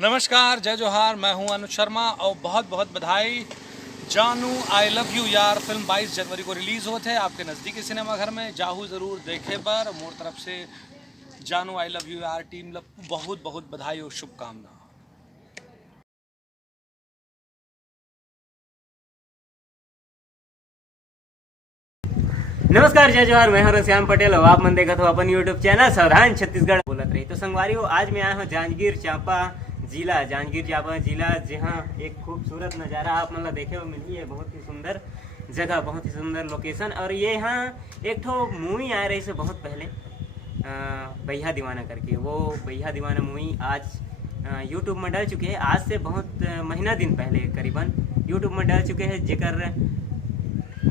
नमस्कार, जय जोहार। मैं हूं अनुज शर्मा और बहुत बहुत बधाई। जानू आई लव यू यार फिल्म 22 जनवरी को रिलीज़ होते है आपके नज़दीकी सिनेमाघर में। जाहू ज़रूर देखे पर मोर तरफ से जानू आई लव यू यार टीम बहुत बहुत बधाई और शुभकामना। नमस्कार, जय जोहार। मैं हूं श्याम पटेल और आप मन देखत हो अपन यूट्यूब चैनल सावधान छत्तीसगढ़ बोलत रही। तो संगवारी हो, आज मैं आया हूँ जांजगीर चांपा जिला, जहाँ एक खूबसूरत नज़ारा आप मतलब देखे हो मिली है। बहुत ही सुंदर जगह, बहुत ही सुंदर लोकेशन। और ये यहाँ एक ठो मूवी आ रही से बहुत पहले, बैहा दीवाना करके। वो बैहा दीवाना मूवी आज यूट्यूब में डल चुके हैं। आज से बहुत महीना दिन पहले करीबन यूट्यूब में डल चुके हैं, जेकर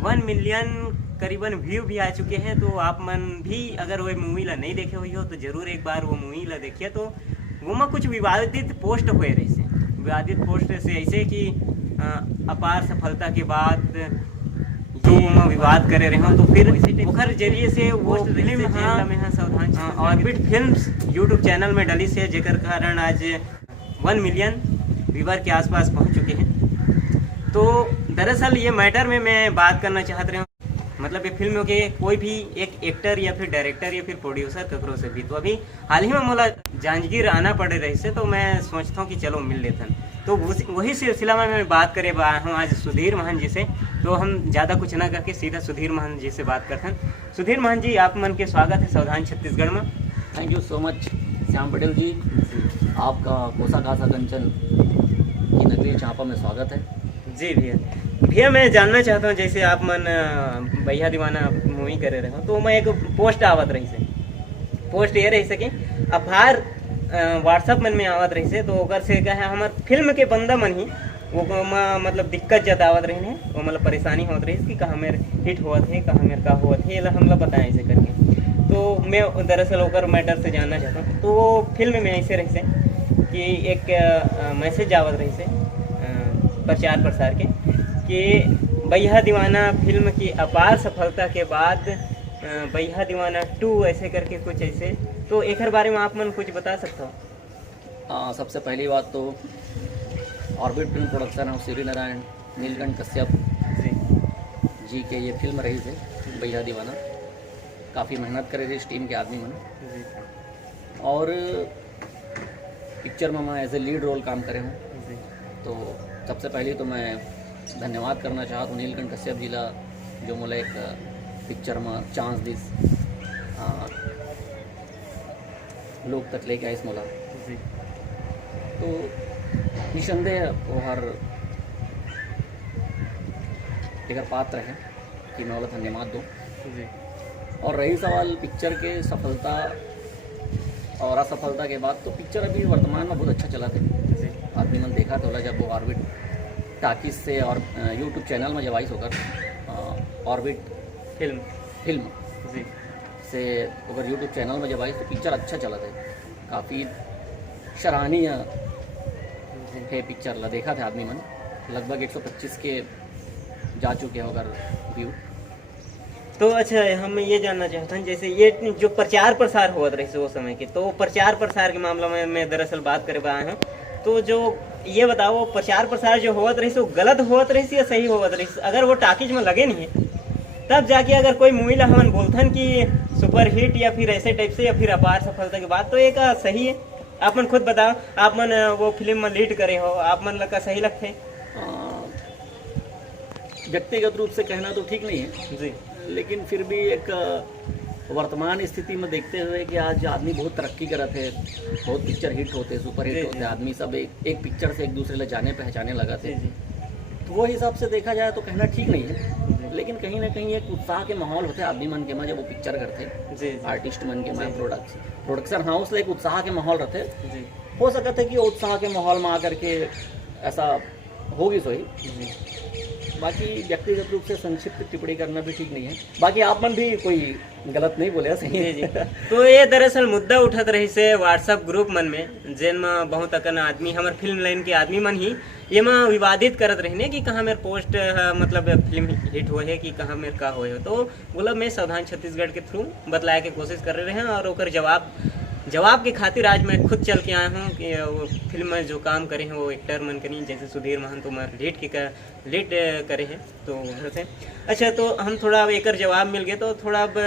1 मिलियन करीबन व्यू भी आ चुके हैं। तो आप मन भी अगर वो मूवी ला नहीं देखे हुई हो तो जरूर एक बार वो मूवी ला देखिए। तो वो में कुछ विवादित पोस्ट हुए रहे से, विवादित पोस्ट से ऐसे कि अपार सफलता के बाद जो में विवाद करे रहे हो, तो फिर ओखर जरिए से वो फिल्म सावधान ऑर्बिट फिल्म्स यूट्यूब चैनल में डली से, जेकर कारण आज 1 मिलियन व्यूवर के आसपास पहुंच चुके हैं। तो दरअसल ये मैटर में मैं बात करना चाहते रहा हूँ, मतलब ये फिल्म के कोई भी एक एक्टर या फिर डायरेक्टर या फिर प्रोड्यूसर ककरो से भी। तो अभी हाल ही में मोला जांजगीर आना पड़े रहे से, तो मैं सोचता हूँ कि चलो मिल लेते हैं। तो वही सिलसिला में मैं बात करे हूँ आज सुधीर महन जी से। तो हम ज़्यादा कुछ ना करके सीधा सुधीर महन जी से बात करते हैं। सुधीर महन जी, आप मन के स्वागत है सावधान छत्तीसगढ़ में। Thank you so much Shyam Patel ji, आपका कोसा कासा कंचन की नगरी चांपा में स्वागत है। जी भैया, मैं जानना चाहता हूँ, जैसे आप मन बैहा दीवाना मूवी करे रहे हो, तो मैं एक पोस्ट आवत रही से, पोस्ट ये रही से कि अफार व्हाट्सअप मन में आवत रही से। तो ओकर से क्या है, हमार फिल्म के बंदा मन ही वो मतलब दिक्कत जतावत रही है, वो मतलब परेशानी होत रही कि कहाँ मेरे हिट हुआ थे, कहाँ मेरे का हुआ थे, ये हम लोग बताएं ऐसे करके। तो मैं दरअसल ओकर मैटर से जानना चाहता हूँ। तो वो फिल्म में ऐसे रही से कि एक मैसेज आवत रही से प्रचार प्रसार के कि बैहा दीवाना फिल्म की अपार सफलता के बाद बैहा दीवाना 2 ऐसे करके कुछ ऐसे। तो एक बारे में आप मन कुछ बता सकते हो? सबसे पहली बात तो ऑर्बिट फिल्म प्रोडक्शन और श्री नारायण नीलकंठ कश्यप जी के ये फिल्म रही है बैहा दीवाना। काफ़ी मेहनत करे थे इस टीम के आदमी मैंने, और पिक्चर में मैं एज ए लीड रोल काम करे हूँ। तो सबसे पहले तो मैं धन्यवाद करना चाहता हूँ नीलकंठ कश्यप जिला, जो मुझे एक पिक्चर में चांस दिस लोग तक लेके आए इस मोला। तो निसंदेह वो हर एक पात्र है कि मैं वाला धन्यवाद दूँ। और रही सवाल पिक्चर के सफलता और असफलता के बाद, तो पिक्चर अभी वर्तमान में बहुत अच्छा चला था। आदमी ने देखा तो जब वो ऑर्बिट टाकिस से और यूट्यूब चैनल में जब आई होकर ऑर्बिट फिल्म जी से अगर यूट्यूब चैनल में जब आई, तो पिक्चर अच्छा चला था। काफ़ी सराहनीय है पिक्चर ला, देखा था आदमी मन लगभग 125 के जा चुके हैं अगर व्यू। तो अच्छा, हम ये जानना चाहते हैं, जैसे ये जो प्रचार प्रसार हुआ रही से वो समय के, तो प्रचार प्रसार के मामला में मैं दरअसल बात कर आया हूँ। तो जो ये बताओ, प्रचार प्रसार जो होत रही से वो गलत होत रही से या सही होत रही से? अगर वो टाकीज में लगे नहीं है तब जाके अगर कोई मूवी ला हमन बोलथन कि सुपर हिट या फिर ऐसे टाइप से या फिर अपार सफलता के बाद, तो एक सही है? आप मन खुद बताओ, आप मन वो फिल्म में लीड करे हो, आप मन लगा सही लगते? व्यक्तिगत रूप से कहना तो ठीक नहीं है जी, लेकिन फिर भी एक वर्तमान स्थिति में देखते हुए कि आज आदमी बहुत तरक्की करते हैं, बहुत पिक्चर हिट होते, सुपर हिट होते, आदमी सब एक पिक्चर से एक दूसरे ले जाने पहचाने लगा थे। तो वो हिसाब से देखा जाए तो कहना ठीक नहीं है, लेकिन कहीं ना कहीं एक उत्साह के माहौल होते आदमी मन के में जब वो पिक्चर करते, आर्टिस्ट मन के में प्रोडक्शन हाउस ले एक उत्साह के माहौल रहते। हो सकता है कि उत्साह के माहौल में आकर के ऐसा होगी सोई। बाकी व्यक्तिगत रूप से संक्षिप्त टिप्पणी करना भी ठीक नहीं है। बाकी आप मन भी कोई गलत नहीं बोले, सही है। तो ये दरअसल मुद्दा उठत रही से व्हाट्सएप ग्रुप मन में, जिन में बहुत अकन आदमी हमारे फिल्म लाइन के आदमी मन ही ये में विवादित करत रही कि कहाँ मेरे पोस्ट मतलब फिल्म हिट हुए है कि कहाँ मेरे का हुए हो। तो बोला मैं सावधान छत्तीसगढ़ के थ्रू बतलाए के कोशिश कर रहे हैं और ओकर जवाब जवाब की खातिर आज मैं खुद चल के आया हूँ कि वो फिल्म में जो काम करे हैं वो एक्टर मन करी, जैसे सुधीर महंत उमर लीड करे हैं तो उधर से। अच्छा, तो हम थोड़ा अब एक जवाब मिल गए तो थोड़ा अब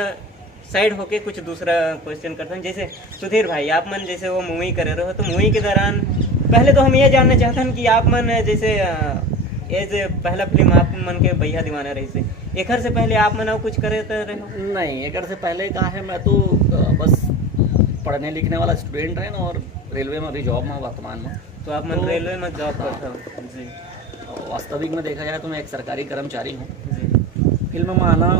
साइड होके कुछ दूसरा क्वेश्चन करते हैं। जैसे सुधीर भाई, आप मन जैसे वो मूवी करे रहे हो तो मूवी के दौरान पहले तो हम ये जानना चाहते हैं कि आप मन जैसे एज पहला फिल्म आप मन के भैया दीवाना रही से, एक से पहले आप मन और कुछ करे रहे हो? नहीं, एक से पहले का है, मैं तो बस पढ़ने लिखने वाला स्टूडेंट है ना, और रेलवे में अभी जॉब में वर्तमान में। तो आप मन रेलवे में जॉब करते हो जी? वास्तविक में देखा जाए तो मैं एक सरकारी कर्मचारी हूँ जी। फिल्म में आना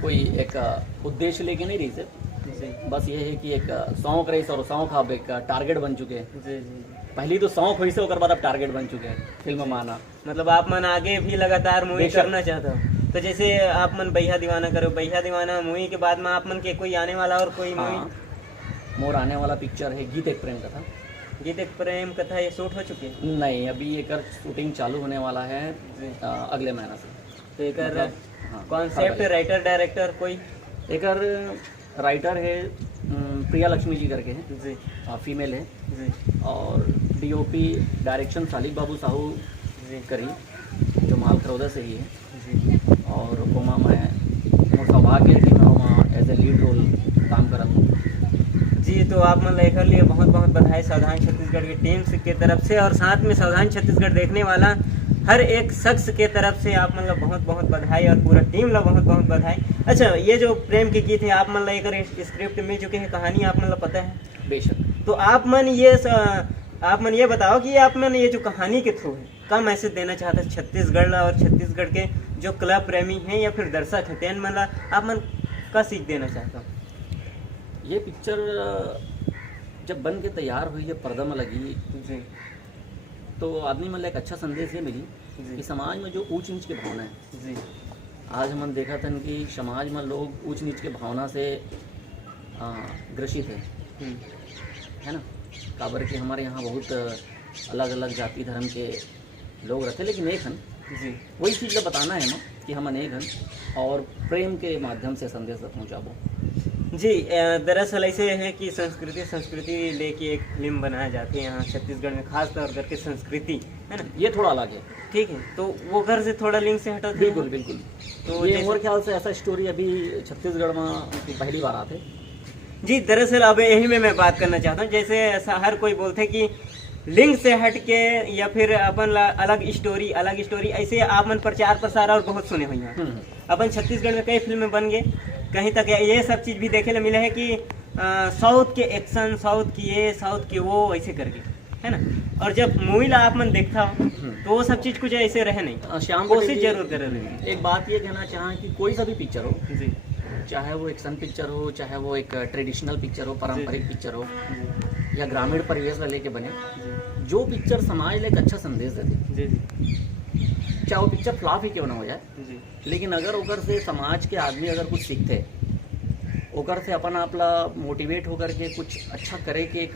कोई एक उद्देश्य लेके नहीं रही से, बस ये है कि एक शौक रही और शौक अब एक टारगेट बन चुके हैं। जी जी। पहली तो शौक हुई से ओकर बाद अब टारगेट बन चुके हैं फिल्म में आना। मतलब आप मन आगे भी लगातार मूवी करना चाहते हो? तो जैसे आप मन भैया दीवाना करो, भैया दीवाना मूवी के बाद में आप मन के कोई आने वाला और कोई मूवी? मोर आने वाला पिक्चर है गीत एक प्रेम कथा। गीत एक प्रेम कथा ये शूट हो चुकी है? नहीं, अभी एक शूटिंग चालू होने वाला है अगले महीना से। तो एक कॉन्सेप्ट राइटर डायरेक्टर कोई? एक राइटर है प्रिया लक्ष्मी जी करके हैं जी, फीमेल है जी, और डीओपी डायरेक्शन सालिक बाबू साहू जी करी, जो माल खरौदा से ही है जी। और वहाँ मैं मोर सौभाग्य है कि मैं वहाँ एज ए लीड रोल काम कर रहा हूँ जी। तो आप मन लेकर लिए बहुत बहुत बधाई सावधान छत्तीसगढ़ की टीम के तरफ से, और साथ में सावधान छत्तीसगढ़ देखने वाला हर एक शख्स के तरफ से आप मतलब बहुत बहुत बधाई, और पूरा टीम ला बहुत बहुत बधाई। अच्छा, ये जो प्रेम के गीत है आप मन लेकर स्क्रिप्ट मिल चुके हैं, कहानी आप मन पता है? बेशक। तो आप मन ये बताओ कि आप मन ये जो कहानी के थ्रू है क्या मैसेज देना चाहते हैं छत्तीसगढ़ ला, और छत्तीसगढ़ के जो कला प्रेमी हैं या फिर दर्शक हैं तेन मन ला आप मन क्या सीख देना चाहता हूँ? ये पिक्चर जब बन के तैयार हुई है, पर्दा में लगी जी, तो आदमी मतलब एक अच्छा संदेश ये मिली कि समाज में जो ऊंच नीच की भावना है जी, आज हम देखा था कि समाज में लोग ऊंच नीच की भावना से ग्रसित है ना। काबर कि हमारे यहाँ बहुत अलग अलग जाति धर्म के लोग रहते, लेकिन एक हन जी। वही चीज़ का बताना है ना कि हम अनेक हन और प्रेम के माध्यम से संदेश पहुँचाबो। जी, दरअसल ऐसे है कि संस्कृति लेके एक फिल्म बनाया जाती है यहाँ छत्तीसगढ़ में, खास तौर करके संस्कृति है ना, ये थोड़ा अलग है। ठीक है, तो वो घर से थोड़ा लिंक से हटा। बिल्कुल बिल्कुल। तो ये मोर ख्याल से ऐसा स्टोरी अभी छत्तीसगढ़ में पहली बार आते। जी, दरअसल अब यही में मैं बात करना चाहता हूँ, जैसे ऐसा हर कोई बोलते कि लिंक से हट के या फिर अपन अलग स्टोरी ऐसे आप मन प्रचार प्रसार और बहुत सुने हुए हैं। अपन छत्तीसगढ़ में कई फिल्में बन गए, कहीं तक ये सब चीज़ भी देखे ला मिला है कि साउथ के एक्शन, साउथ की ये, साउथ की वो, ऐसे करके है ना। और जब मूवी ला आप मन देखता हो तो वो सब चीज़ कुछ ऐसे रहे नहीं। श्याम कोशिश जरूर करे रहे। एक बात ये कहना चाहें कि कोई सा भी पिक्चर हो जी, चाहे वो एक्शन पिक्चर हो, चाहे वो एक ट्रेडिशनल पिक्चर हो, पारंपरिक पिक्चर हो, या ग्रामीण परिवेश में लेके बने, जो पिक्चर समाज ले एक अच्छा संदेश देते, जी, चाहे वो पिक्चर फ्लॉप ही क्यों ना हो जाए, जी, लेकिन अगर ओकर से समाज के आदमी अगर कुछ सीखते, ओकर से अपन आपला मोटिवेट होकर के कुछ अच्छा करे के एक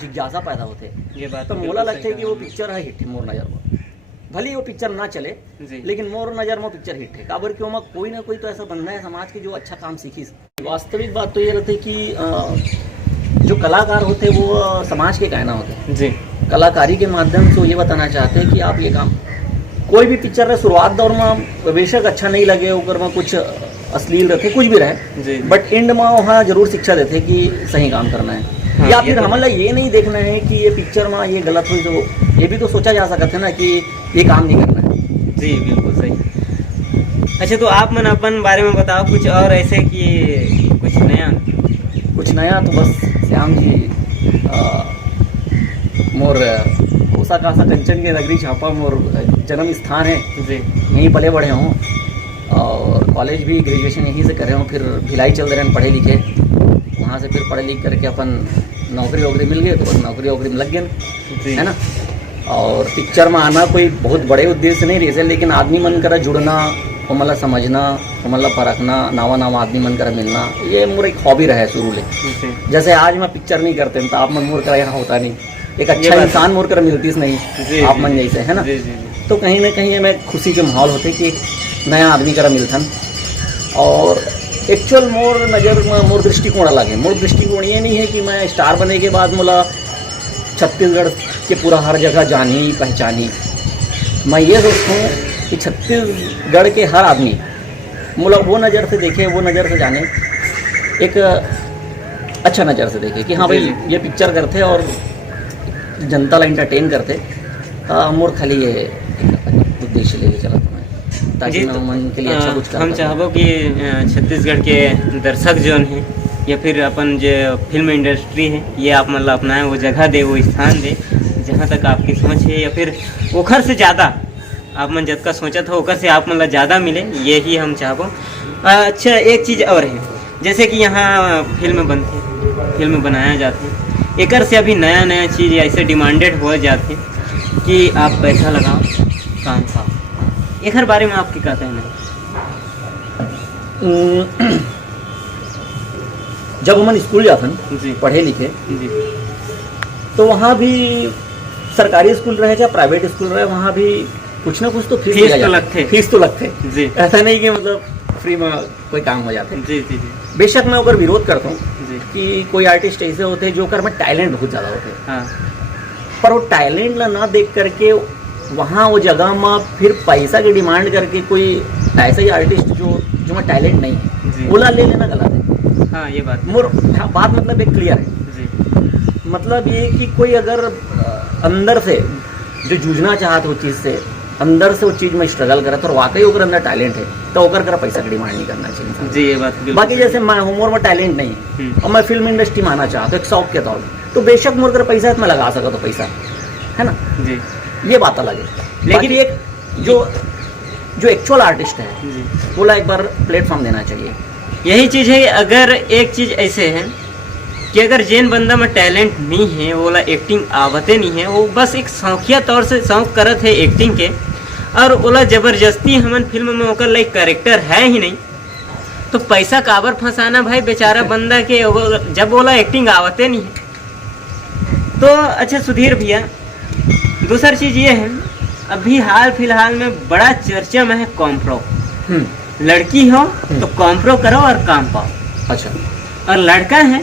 जिज्ञासा पैदा होते, ये बात तो मोला लगता है कि वो पिक्चर है हिट मोर नज़र में। भले वो पिक्चर ना चले जी, लेकिन मोर नज़र में पिक्चर हिट है। काबर क्यों कोई ना कोई तो ऐसा बंदा है समाज के जो अच्छा काम सीखी। वास्तविक बात तो ये रहती कि जो कलाकार होते वो समाज के कहना होते जी। कलाकारी के माध्यम से ये बताना चाहते हैं कि आप ये काम, कोई भी पिक्चर में शुरुआत दौर में बेशक अच्छा नहीं लगे, ओकर में कुछ अश्लील रहते, कुछ भी रहे जी, बट एंड में वहाँ जरूर शिक्षा देते कि सही काम करना है। हाँ, या फिर तो हमारा ये नहीं देखना है कि ये पिक्चर में ये गलत हुई, तो ये भी तो सोचा जा सकता है ना कि ये काम नहीं करना है। जी, बिल्कुल सही। अच्छा, तो आप मन अपन बारे में बताओ कुछ और ऐसे कि कुछ नया तो बस श्याम जी मोर कोसा कासा कंचन के नगरी छापा मोर जन्म स्थान है जी, यहीं पले बढ़े हों और कॉलेज भी ग्रेजुएशन यहीं से करे हों, फिर भिलाई चल रहे हैं पढ़े लिखे, वहाँ से फिर पढ़े लिख करके अपन नौकरी वोकरी मिल गए तो नौकरी वोकरी में लग गए, है ना। और पिक्चर में आना कोई बहुत बड़े उद्देश्य नहीं रहे, लेकिन आदमी मन करा जुड़ना, वो मतलब समझना, वो मतलब परखना, नावा आदमी मन करा मिलना, ये मोर एक हॉबी रहा है शुरू ले। जैसे आज मैं पिक्चर नहीं करते तो आप मन मोर करा यहाँ होता नहीं, एक अच्छा इंसान मोर करा मिलती नहीं आप मन जैसे, है ना। तो कहीं ना कहीं में खुशी के माहौल होते कि एक नया आदमी करा मिलथन। और एक्चुअल मोर नज़र में मोर दृष्टिकोण अलग है। मोर दृष्टिकोण ये नहीं है कि मैं स्टार बनने के बाद मोला छत्तीसगढ़ के पूरा हर जगह जानी पहचानी। मैं ये सोचता हूँ कि छत्तीसगढ़ के हर आदमी मोला वो नज़र से देखे, वो नज़र से जाने, एक अच्छा नज़र से देखे कि हाँ भाई ये पिक्चर करते और जनता ला एंटरटेन करते। मोर खाली ये उद्देश्य लेके चला था मैं, ताकि मैं मन के लिए अच्छा कुछ कर हम चाहबो कि छत्तीसगढ़ के दर्शक जौन हैं या फिर अपन जो फिल्म इंडस्ट्री है ये आप मतलब अपनाएं, वो जगह दे, वो स्थान दे जहाँ तक आपकी सोच है, या फिर ओखर से ज़्यादा आप मन जतका सोचा था ओखर से आप मतलब ज़्यादा मिले, यही हम चाहबो। अच्छा एक चीज़ और है, जैसे कि यहाँ फिल्म बनती, फिल्म बनाया जाते, एक से अभी नया नया चीज़ ऐसे डिमांडेड हो जाते कि आप पैसा लगाओ काम पाओ, एक बारे में आपकी क्या कहना है? जब हम स्कूल जाते जी पढ़े लिखे जी तो वहाँ भी सरकारी स्कूल रहे या प्राइवेट स्कूल रहे, वहाँ भी कुछ ना कुछ तो फीस तो लगते जी। ऐसा नहीं कि मतलब फ्री में कोई काम हो जाते। जी जी जी बेशक मैं अगर विरोध करता हूँ जी कि कोई आर्टिस्ट ऐसे होते हैं जो कर में टैलेंट बहुत ज़्यादा होते हैं, हाँ पर वो टैलेंट ला ना देख करके वहाँ वो जगह में फिर पैसा की डिमांड करके कोई ऐसा ही आर्टिस्ट जो में टैलेंट नहीं जी। है ओला ले लेना गलत है। हाँ ये बात मोर बात मतलब एक क्लियर है, जी मतलब ये कि कोई अगर अंदर से जो जूझना चाहता हो चीज़ से, अंदर से वो चीज़ में स्ट्रगल करे तो वाकई ओकर अंदर टैलेंट है तो ओकर कर पैसा की डिमांड नहीं करना चाहिए जी ये बात बिल्कुल। बाकी जैसे मैं मोर में टैलेंट नहीं है और मैं फिल्म इंडस्ट्री में आना चाहता हूँ एक शौक के तौर पर, तो बेशक मोर कर पैसा इसमें लगा सका तो पैसा है ना, जी ये बात अलग है। लेकिन एक जो एक्चुअल आर्टिस्ट है जी बोला एक बार प्लेटफॉर्म देना चाहिए। यही चीज़ है कि अगर एक चीज़ ऐसे है कि अगर जैन बंदा में टैलेंट नहीं है, वो वाला एक्टिंग आवते नहीं है, वो बस एक शौकिया तौर से शौक करत है एक्टिंग के, और ओला ज़बरदस्ती हमन फिल्म में ओकर लाइक कैरेक्टर है ही नहीं, तो पैसा काबर फंसाना भाई बेचारा बंदा के, जब बोला एक्टिंग आवते नहीं है। तो अच्छा सुधीर भैया, दूसरी चीज़ ये है, अभी हाल फिलहाल में बड़ा चर्चा में है कॉम्प्रो। लड़की हो तो कॉम्प्रो करो और काम पाओ, अच्छा, और लड़का है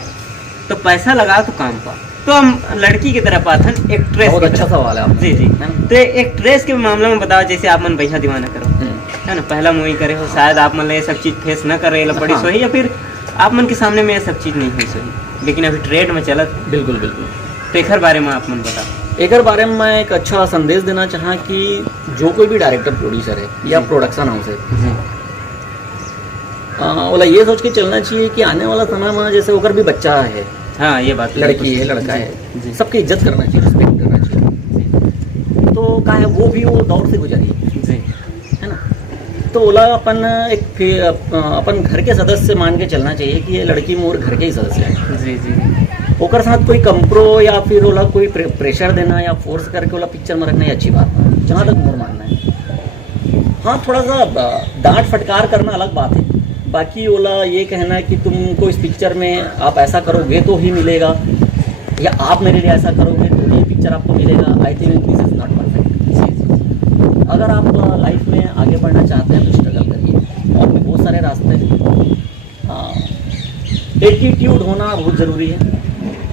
तो पैसा लगाओ तो काम पाओ। तो हम लड़की की तरफ आते हैं एक्ट्रेस। बहुत अच्छा सवाल है आपका। जी जी, तो एक्ट्रेस के मामले में बताओ, जैसे आप मन भैया दीवाना करो है ना, पहला मूवी करे हो, शायद आप मन ये सब चीज़ फेस न करे पड़ी हाँ। सोही, या फिर आप मन के सामने में ये सब चीज़ नहीं है सोही, लेकिन अभी ट्रेड में चलत। बिल्कुल बिल्कुल। तो एक बारे में आप मन बताओ। एक बारे में मैं एक अच्छा संदेश देना चाहा कि जो कोई भी डायरेक्टर प्रोड्यूसर है या प्रोडक्शन हाउस है, बोला ये सोच के चलना चाहिए कि आने वाला समय में जैसे होकर भी बच्चा है, हाँ ये बात, लड़की है लड़का जी, है, जी। सबकी इज्जत करना चाहिए, रिस्पेक्ट करना चाहिए। तो क्या है वो भी वो दौर से गुजरी जी है ना, तो ओला अपन अपन घर के सदस्य मान के चलना चाहिए कि ये लड़की मोर घर के ही सदस्य है। जी जी ओकर साथ कोई कंप्रो या फिर ओला कोई प्रेशर देना या फोर्स करके ओला पिक्चर में रखना ये अच्छी बात है, जहाँ तक मोर मानना है। हाँ थोड़ा सा डांट फटकार करना अलग बात है, बाकी ओला ये कहना है कि तुमको इस पिक्चर में आप ऐसा करोगे तो ही मिलेगा, या आप मेरे लिए ऐसा करोगे तो ही पिक्चर आपको मिलेगा, आई think this is not perfect. अगर आप लाइफ में आगे बढ़ना चाहते हैं तो स्ट्रगल करिए, और भी बहुत सारे रास्ते हैं। एटीट्यूड होना बहुत ज़रूरी है,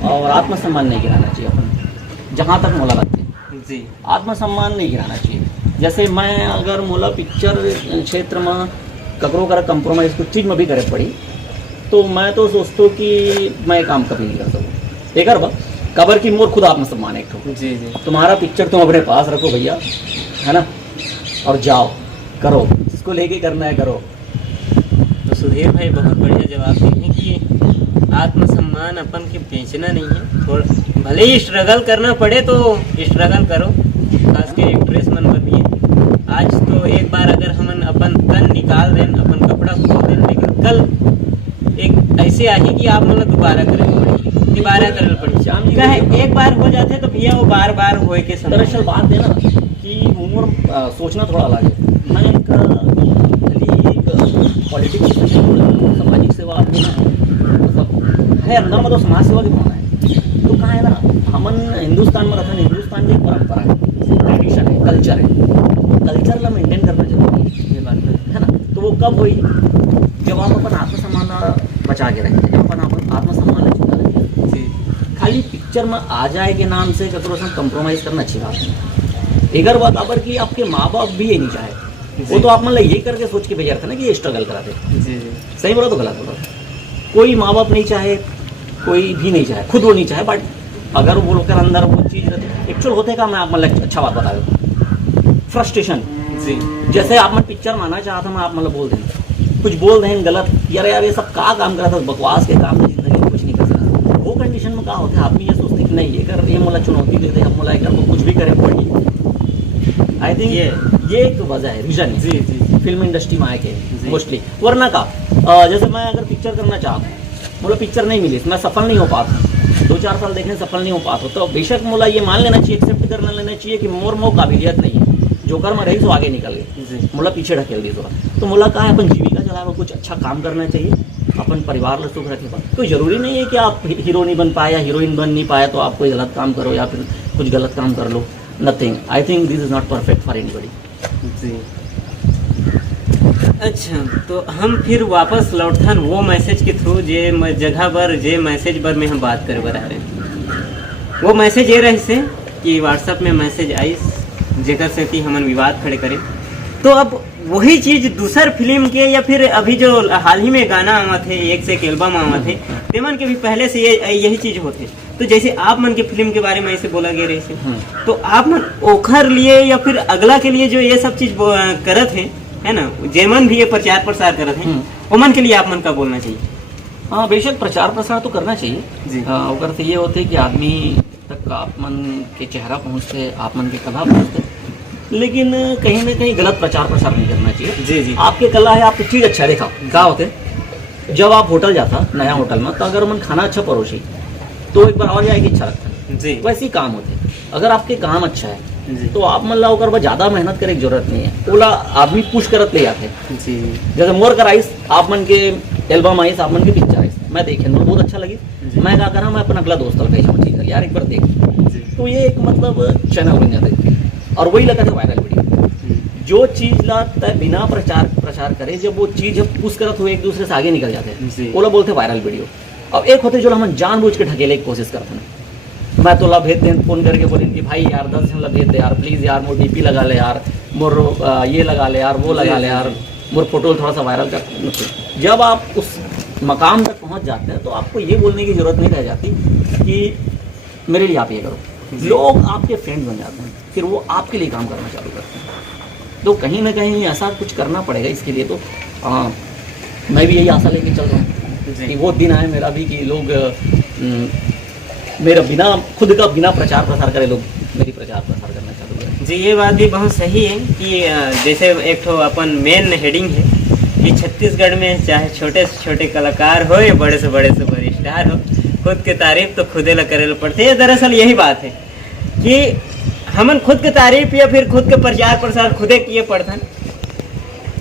और आत्मसम्मान नहीं गिराना चाहिए अपन, जहाँ तक मोला लगती है जी, आत्मसम्मान नहीं गिराना चाहिए। जैसे मैं अगर मोला पिक्चर क्षेत्र में ककरो कर कंप्रोमाइज़ कुछ चीज़ में भी करे पड़ी, तो मैं तो सोचता हूँ कि मैं काम कभी नहीं कर सकूँ। एक बार कबर की मोर खुद आत्मसम्मान एक ठो, जी जी, तुम्हारा पिक्चर तुम अपने पास रखो भैया, है ना, और जाओ करो, जिसको लेके करना है करो। तो सुधीर भाई बहुत बढ़िया जवाब दिए कि आत्मसम्मान अपन के बेचना नहीं है, थोड़ा भले ही स्ट्रगल करना पड़े तो स्ट्रगल करो, खास के एक्ट्रेस मन पर भी है। आज तो एक बार अगर हमन अपन तन निकाल दें, अपन कपड़ा खोल दें, लेकिन कल एक ऐसे आई कि आप मतलब दोबारा करें पड़ी, दोबारा करना पड़ी, क्या है एक बार हो जाते तो भैया वो बार बार होए के समय। दरअसल बात है ना कि उम्र सोचना थोड़ा अलग है। मैं एक पॉलिटिक्स सामाजिक सेवा आदमी ना, मतलब है अंदर में तो समाज सेवा की भावना है। तो कहाँ है ना, हमन हिंदुस्तान में रहते हैं, हिंदुस्तान की एक परंपरा है, ट्रेडिशन है, कल्चर है, कल्चर ला मेंटेन करना जरूरी है, ये बात है ना। तो वो कब हुई जब आप अपन आत्मसम्मान बचा के रखते हैं, अपन आत्मसम्मान छुटा देते हैं। जी खाली पिक्चर में आ जाए के नाम से कतरो से कंप्रोमाइज़ करना अच्छी बात है। अगर बराबर कि आपके माँ बाप भी ये नहीं चाहे, वो तो आप मतलब ये करके सोच के भेजा था ना कि ये स्ट्रगल कराते। जी सही बोला तो गलत बोला? कोई माँ बाप नहीं चाहे, कोई भी नहीं चाहे, खुद वो नहीं चाहे, बट अगर वो लोग के अंदर वो चीज़ रहती एक्चुअल होते का, मैं आप मतलब अच्छा बात बता दूँ, फ्रस्ट्रेशन। जी जैसे आप मैं पिक्चर माना चाहता मैं आप मतलब बोल दें कुछ बोल दें गलत, यार यार ये सब का काम करा था, बकवास के काम में जिंदगी में कुछ नहीं कर सकता। वो कंडीशन में क्या होता है, आदमी ये सोचते कि नहीं ये कर, ये मोला चुनौती देते हम मोला कर, वो कुछ भी करे पड़ी। आई थिंक ये एक वजह है, रीजन है जी जी फिल्म इंडस्ट्री में आए के जी। मोस्टली। वरना का जैसे मैं अगर पिक्चर करना चाहता हूँ, मोला पिक्चर नहीं मिली, मैं सफल नहीं हो पाता, 2-4 साल देखने सफल नहीं हो पाता, तो बेशक मोला ये मान लेना चाहिए, एक्सेप्ट कर लेना चाहिए कि मोर काबिलियत नहीं है, जो कर में रही तो आगे निकल गई, जी मोला पीछे ढकेल दी तो मोला कहा है अपन जीविका चलावा, कुछ अच्छा काम करना चाहिए, अपन परिवार ला सुख रखे। तो जरूरी नहीं है कि आप हीरो नहीं बन पाए या हीरोइन बन नहीं पाए तो आप कोई गलत काम करो या फिर कुछ गलत काम कर लो, nothing. I think this is not perfect for anybody. जी। अच्छा, तो हम फिर वापस लौटथन वो मैसेज के थ्रू जे जगह पर जे मैसेज पर में हम बात करे बर आ रहे। वो मैसेज ये रहे से कि व्हाट्सएप में मैसेज आई जेकर से कि हमन विवाद खड़े करें, तो अब वही चीज दूसर फिल्म के या फिर अभी जो हाल ही में गाना आवा थे, एक से एक एल्बम आवा थे, तेमन के भी पहले से यही चीज होते। तो जैसे आप मन के फिल्म के बारे में ऐसे बोला गया रही से, तो आप मन ओखर लिए या फिर अगला के लिए जो ये सब चीज करत है ना, जेमन भी ये प्रचार प्रसार करत है, ओमन के लिए आप मन का बोलना चाहिए? हाँ बेशक प्रचार प्रसार तो करना चाहिए जी। अगर तो ये होते कि आदमी तक आप मन के चेहरा पहुँचते, आप मन के कला पहुँचते, लेकिन कहीं ना कहीं गलत प्रचार प्रसार नहीं करना चाहिए। जी जी आपके कला है, आपकी चीज़ अच्छा देखा क्या होते, जब आप होटल जाता नया होटल में, तो अगर मन खाना अच्छा परोसी तो एक बार और जाएगी इच्छा रखता जी वैसे ही काम होते। अगर आपके काम अच्छा है जी तो आप मतलब ओकर बाद ज़्यादा मेहनत करे की जरूरत नहीं है, ओला आदमी पुश करत ले जाते। जी जैसे मोर कर आइस, आप मन के एल्बम आइस, आप मन के पिक्चर आइस, मैं देखे मुझे बहुत अच्छा लगी, मैं क्या करा, मैं अपना अगला दोस्त भेजा ठीक है यार एक बार देख, तो ये एक मतलब चैनल बन जाते और वही लगा था वायरल वीडियो। जो चीज ला तय बिना प्रचार करे, जब वो चीज पुश करत हुए एक दूसरे से आगे निकल जाते हैं, ओला बोलते वायरल वीडियो। अब एक होते जो हम जानबूझ के ढकेले की कोशिश करते हैं, मैं तो ला भेज दें फोन करके बोलें कि भाई यार 10 जन ला भेज दे यार प्लीज़ यार, मोर डीपी लगा ले यार, मोर ये लगा ले यार, वो लगा ले यार, मोर फोटो थोड़ा सा वायरल कर। जब आप उस मकाम तक पहुंच जाते हैं तो आपको ये बोलने की जरूरत नहीं रह जाती कि मेरे लिए आप ये करो, लोग आपके फ्रेंड बन जाते हैं, फिर वो आपके लिए काम करना चालू करते हैं। तो कहीं ना कहीं ऐसा कुछ करना पड़ेगा इसके लिए। तो मैं भी यही आशा लेके चल रहा हूँ कि वो दिन आए मेरा भी कि लोग मेरा बिना खुद का बिना प्रचार प्रसार करे, लोग मेरी प्रचार प्रसार करना चालू करें। जी, ये बात भी बहुत सही है कि जैसे एक तो अपन मेन हेडिंग है कि छत्तीसगढ़ में चाहे छोटे से छोटे कलाकार हो या बड़े से बड़े सुपर स्टार हो, खुद के तारीफ तो खुदे ला करे पड़ते है। दरअसल यही बात है कि हमन खुद के तारीफ या फिर खुद के प्रचार प्रसार खुदे किए पड़थन।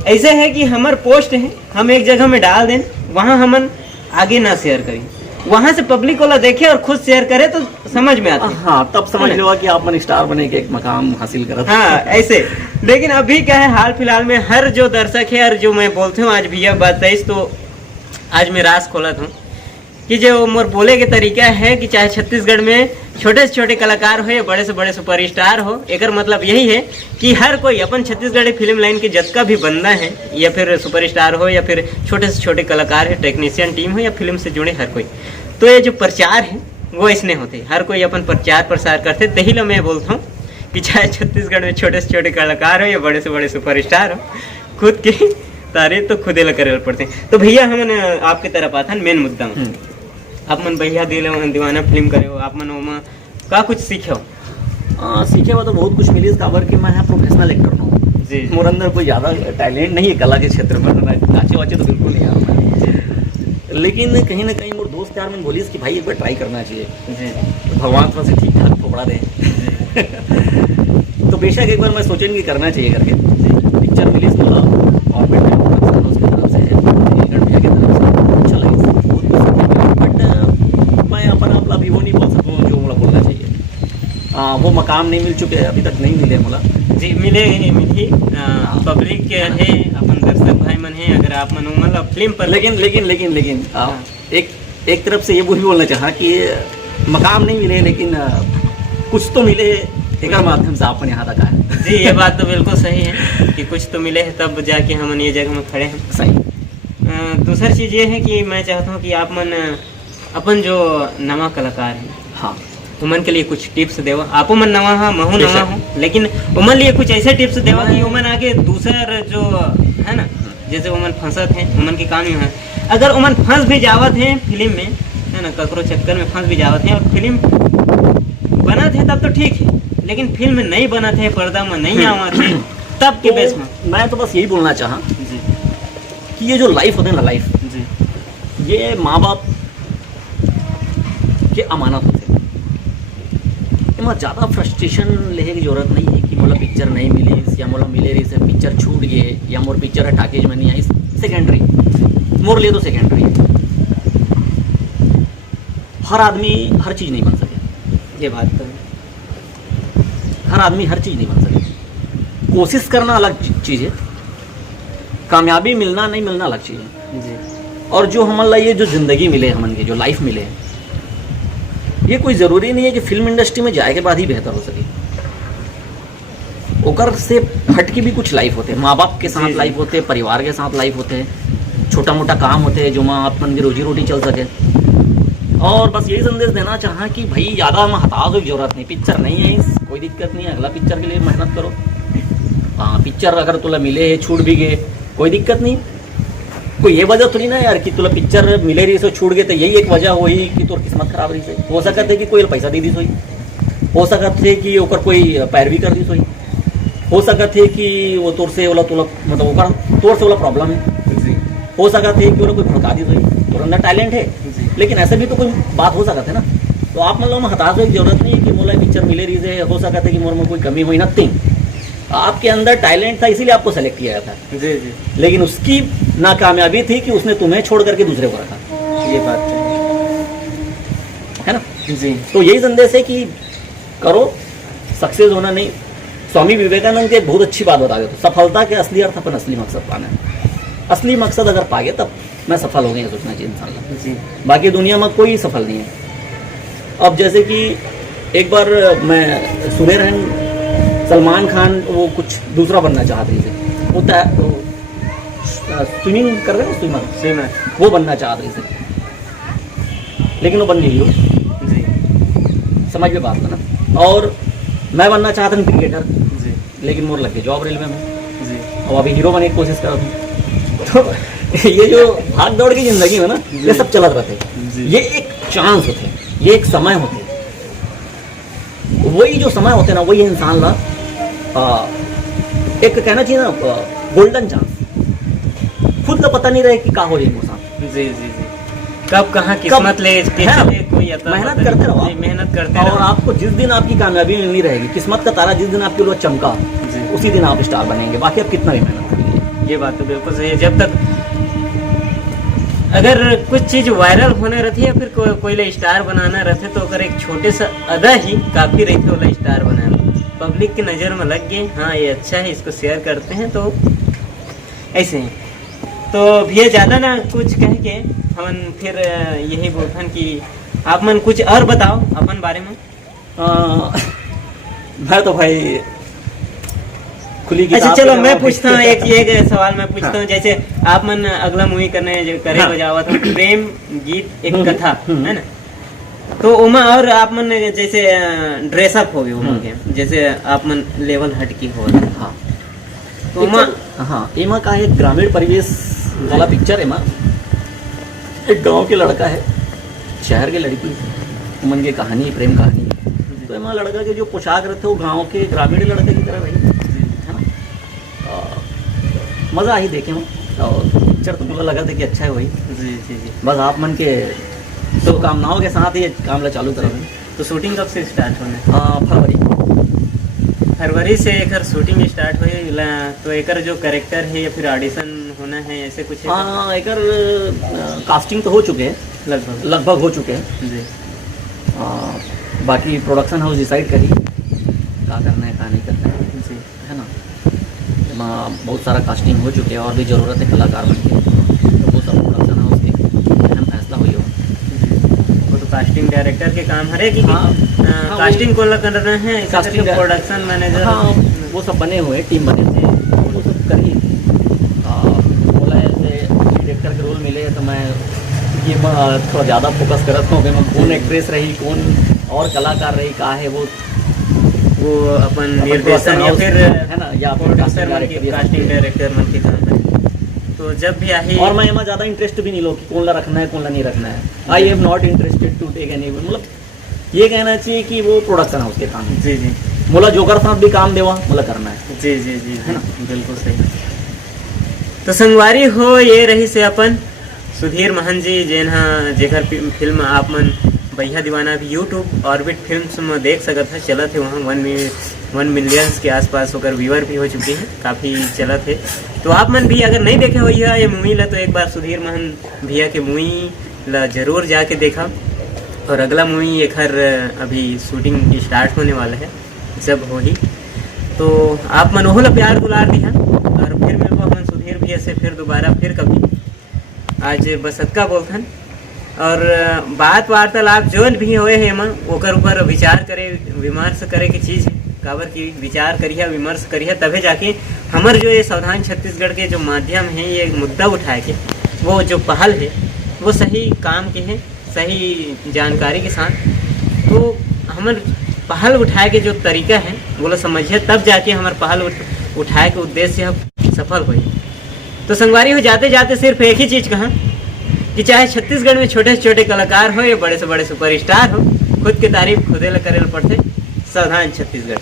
ऐसे है कि हमार पोस्ट है, हम एक जगह में डाल दें, वहाँ हमन आगे ना शेयर करें, वहाँ से पब्लिक वाला देखे और खुद शेयर करे तो समझ में आता है। हाँ, तब समझ लो कि आप मन स्टार बने के एक मकाम हासिल करत। हाँ ऐसे। लेकिन अभी क्या है, हाल फिलहाल में हर जो दर्शक है और जो मैं बोलती हूँ आज भैया बात तेईस, तो आज मैं राज खोलत हूँ कि जो मोर बोले के तरीका है कि चाहे छत्तीसगढ़ में छोटे से छोटे कलाकार हो या बड़े से बड़े सुपरस्टार हो, एकर मतलब यही है कि हर कोई अपन छत्तीसगढ़ी फिल्म लाइन के जतका भी बंदा है या फिर सुपरस्टार हो या फिर छोटे से छोटे कलाकार है, टेक्नीशियन टीम हो या फिल्म से जुड़े हर कोई, तो ये जो प्रचार है वो इसने होते, हर कोई अपन प्रचार प्रसार करते। तही ला मैं बोलता हूँ कि चाहे छत्तीसगढ़ में छोटे से छोटे कलाकार हो या बड़े से बड़े सुपरस्टार हो, खुद की तारीफ तो खुदे ला करे पड़ते हैं। तो भैया हम आपके तरफ आता मेन मुद्दा में, आप मन भैया दीवाना फिल्म करे हो, आप मन ओमा का कुछ सीखे हो? सीखे हुआ तो बहुत कुछ मिली, खबर कि मैं यहाँ प्रोफेशनल एक्टर हूँ जी। मोर अंदर कोई ज़्यादा टैलेंट नहीं है कला के क्षेत्र में, नाचे वाचे तो बिल्कुल नहीं आता, लेकिन कहीं ना कहीं मोर दोस्त यार मैंने बोली कि भाई एक बार ट्राई करना चाहिए जी, भगवान थोड़ा से ठीक ठाक फोड़ा दें तो बेशक एक बार मैं सोचेंगे करना चाहिए करके पिक्चर मिली बोला गवर्नमेंट उसकी तरफ से भैया की तरफ से अच्छा लगे, बट मैं अपना अभी वो नहीं बोल सकूँ जो मुझे बोलना चाहिए। वो मकाम नहीं मिल चुके, अभी तक नहीं मिले मोला। जी मिले मिली पब्लिक के है, अपन दर्शक भाई मन है, अगर आप मन मतलब फिल्म पर लेकिन एक तरफ से ये भी बोलना चाहा कि मकाम नहीं मिले, लेकिन कुछ तो मिले एक माध्यम से अपन यहाँ तक आए। जी ये बात तो बिल्कुल सही है कि कुछ तो मिले है तब जाके हम ये जगह में खड़े हैं। सही। दूसरी चीज़ ये है कि मैं चाहता हूँ कि आप मन अपन जो नवा कलाकार है, हाँ, उमन के लिए कुछ टिप्स देवा। आपो मन नवा हाँ, महू नवा हूँ, लेकिन उमन लिए कुछ ऐसे टिप्स देवा कि उमन आगे दूसर जो है ना, जैसे उमन फंसत हैं, उमन के काम है, अगर उमन फंस भी जावत हैं फिल्म में, है ना, ककरो चक्कर में फंस भी जावत हैं और फिल्म बनत है तब तो ठीक है, लेकिन फिल्म नहीं बनत है, पर्दा में नहीं आवत है, तब के बेस में मैं तो बस यही बोलना चाहा जी कि ये जो लाइफ होते हैं ना, लाइफ जी, ये माँ बाप के अमानत होते हैं। ज़्यादा फ्रस्ट्रेशन लेने की जरूरत नहीं है कि मोला पिक्चर नहीं मिली या मोला मिले रही से पिक्चर छूट गए या मोर पिक्चर है टाकेज में नहीं आई, सेकेंडरी मोर लिए तो सेकेंडरी है। हर आदमी हर चीज़ नहीं बन सके, ये बात तो हर आदमी हर चीज़ नहीं बन सके। कोशिश करना अलग चीज़ है, कामयाबी मिलना नहीं मिलना अलग चीज़ है जी। और जो हमारा ये जो ज़िंदगी मिले हमन के जो लाइफ मिले, ये कोई ज़रूरी नहीं है कि फिल्म इंडस्ट्री में जाए के बाद ही बेहतर हो सके। ओकर से हट के भी कुछ लाइफ होते हैं, माँ बाप के साथ लाइफ होते हैं, परिवार के साथ लाइफ होते हैं, छोटा मोटा काम होते हैं जो माँ अपन की रोजी रोटी चल सके। और बस यही संदेश देना चाहा कि भाई ज़्यादा हम हताश हो की जरूरत नहीं, पिक्चर नहीं है कोई दिक्कत नहीं है, अगला पिक्चर के लिए मेहनत करो। हाँ, पिक्चर अगर तुला मिले है छूट भी गए कोई दिक्कत नहीं, कोई ये वजह थोड़ी ना यार कि तुला पिक्चर मिले रही सो छूट गए तो यही एक वजह हुई कि तोर किस्मत खराब रही से। हो सकता है कि कोई पैसा दे दी सोई, हो सकता है कि ओकर कोई पैरवी कर दी सोई, हो सकता है कि वो तोर से वाला तुला मतलब ओकर तोर से वाला प्रॉब्लम है जी हो सकता है कि कोई भड़का दी सोई, तोर अंदर टैलेंट है, लेकिन ऐसे भी तो कोई बात हो सकता है ना। तो आप मतलब हताश होने की जरूरत नहीं है कि मोला पिक्चर मिले रही से, हो सकता है कि मोर में कोई कमी हुई, नथिंग। आपके अंदर टैलेंट था इसीलिए आपको सेलेक्ट किया था, जी जी, लेकिन उसकी नाकामयाबी थी कि उसने तुम्हें छोड़ करके दूसरे को रखा, ये बात है ना। जी तो यही संदेश है कि करो, सक्सेस होना नहीं। स्वामी विवेकानंद की एक बहुत अच्छी बात बता देते, सफलता के असली अर्थ अपन असली मकसद पाना है। असली मकसद अगर पा गए तब मैं सफल हो गया, सोचना चाहिए इंसान को। जी बाकी दुनिया में कोई सफल नहीं है। अब जैसे कि एक बार मैं सुने रहन सलमान खान वो कुछ दूसरा बनना चाहते थे, वो स्विमिंग कर रहे हैं, स्विमर वो बनना चाहते थे, लेकिन वो बन नहीं लियो। जी समझ में बात है ना। और मैं बनना चाहता हूँ क्रिकेटर, जी लेकिन मोर लग गया जॉब रेलवे में, जी, और अभी हीरो बनने की कोशिश कर रहा हूँ। तो ये जो भाग दौड़ की जिंदगी है ना, ये सब चलत रहते, ये एक चांस होते, ये एक समय होते, वही जो समय होते ना वही इंसान ला एक कहना चाहिए ना गोल्डन चांस। खुद का पता नहीं रहे कि का हो जाए इंसान, जी जी जी, कब कहाँ किस्मत ले के चले कोई अता मेहनत पता करते नहीं। रहो, जी, मेहनत करते और रहो। आपको जिस दिन आपकी कामयाबी मिलनी रहेगी, किस्मत का तारा जिस दिन आपके लिए चमका, जी, उसी दिन आप स्टार बनेंगे। बाकी आप कितना भी मेहनत करेंगे। ये बात तो बिल्कुल सही है। जब तक अगर कुछ चीज वायरल होने रहती है, फिर कोई ले स्टार बनाना रहते, तो अगर एक छोटे सा अदा ही काफी रहती है स्टार बनाना। पब्लिक की नज़र में लग गए, हाँ ये अच्छा है, इसको शेयर करते हैं, तो ऐसे ही। तो भैया ज़्यादा ना कुछ कह के हम फिर यही बोलते कि आप मन कुछ और बताओ अपन बारे में। मैं तो भाई खुली अच्छा किताब चलो पे मैं पूछता हूँ एक सवाल मैं पूछता हूँ। हाँ। जैसे आप मन अगला मूवी करे हाँ। बजावा था प्रेम गीत एक कथा है ना, तो उमा और आप मन जैसे ड्रेसअप हो गए उमा के, जैसे आप मन लेवल हट की हो रहा है। हाँ तो उमा हाँ एमा का एक ग्रामीण परिवेश वाला पिक्चर है। एक गांव के लड़का है, शहर के लड़की, उमन की कहानी, प्रेम कहानी। तो एमा लड़का के जो पोशाक रहते वो गांव के ग्रामीण लड़के की तरह भाई, है ना। मज़ा आई देखे में, और पिक्चर तो मुझे लगा था कि अच्छा है वही। जी जी जी। बस आप मन के शुभकामनाओं के साथ ये काम ला चालू करोगे। तो शूटिंग कब से स्टार्ट होना? फरवरी से एक शूटिंग स्टार्ट हुई। तो एक जो कैरेक्टर है या फिर ऑडिशन होना है ऐसे कुछ है? हाँ एक कास्टिंग तो हो चुके हैं, लगभग लगभग हो चुके हैं। जी। बाकी प्रोडक्शन हाउस डिसाइड करी क्या करना है क्या नहीं करना है, जी है ना। बहुत सारा कास्टिंग हो चुके हैं और भी ज़रूरत है कलाकार बन के, तो वो सब प्रोडक्शन हाउस के अहम फैसला हुई हो। वो तो कास्टिंग डायरेक्टर के काम है कि हाँ, कास्टिंग को कर रहे हैं, कास्टिंग प्रोडक्शन मैनेजर। हाँ, वो सब बने हुए टीम बने थे, वो सब करी। बोला है ऐसे डायरेक्टर के रोल मिले तो मैं ये थोड़ा ज़्यादा फोकस करता हूँ कि मैं कौन एक्ट्रेस रही, कौन और कलाकार रही, का है वो अपन निर्देशन या फिर है ना, या फिर कास्टिंग डायरेक्टर मन के काम है। तो जब भी आई और मैं ज़्यादा इंटरेस्ट भी नहीं लो कि कौन ला रखना है कौन ला नहीं रखना है। I am not interested to take any, मतलब ये कहना चाहिए कि वो प्रोडक्शन हाउस के काम है। जी जी मोला जोकर साथ भी काम देवा मोला करना है। जी जी जी है ना, बिल्कुल सही। तो संगवारी हो ये रही से अपन सुधीर महन जी जेनहा जेकर फिल्म आप मन भैया दीवाना भी यूट्यूब ऑर्बिट फिल्म्स में देख सकत है, चलत है वहाँ 1 मिलियन के आसपास होकर व्यूअर भी हो चुके हैं, काफ़ी चलत है। तो आप मन भी अगर नहीं देखे हुई है ये मूवी ला तो एक बार सुधीर महन भैया के मूवी ला जरूर जाके देखा। और अगला मूवी एक अभी शूटिंग स्टार्ट होने वाला है, जब हो ही तो आप मन ओहो ला प्यार दुलार दिया। और फिर मिलबो अपन सुधीर भैया से फिर दोबारा फिर कभी। आज बस अतका बोलथन और बात वार्तालाप जो भी होए है एमा ओकर ऊपर विचार करे विमर्श करे की चीज़ है, काबर की विचार करिए विमर्श करिए तभी जाके हमर जो ये सावधान छत्तीसगढ़ के जो माध्यम है ये मुद्दा उठाए के वो जो पहल है वो सही काम के है, सही जानकारी के साथ। तो हमर पहल उठाए के जो तरीका है वो लोग समझिए, तब जाके हमारे पहल उठाए के उद्देश्य सफल हुई। तो संगवारी हो जाते जाते सिर्फ एक ही चीज़ कहा कि चाहे छत्तीसगढ़ में छोटे से छोटे कलाकार हो या बड़े से बड़े सुपरस्टार हो, खुद की तारीफ खुदे ला करे पड़ते। सावधान छत्तीसगढ़।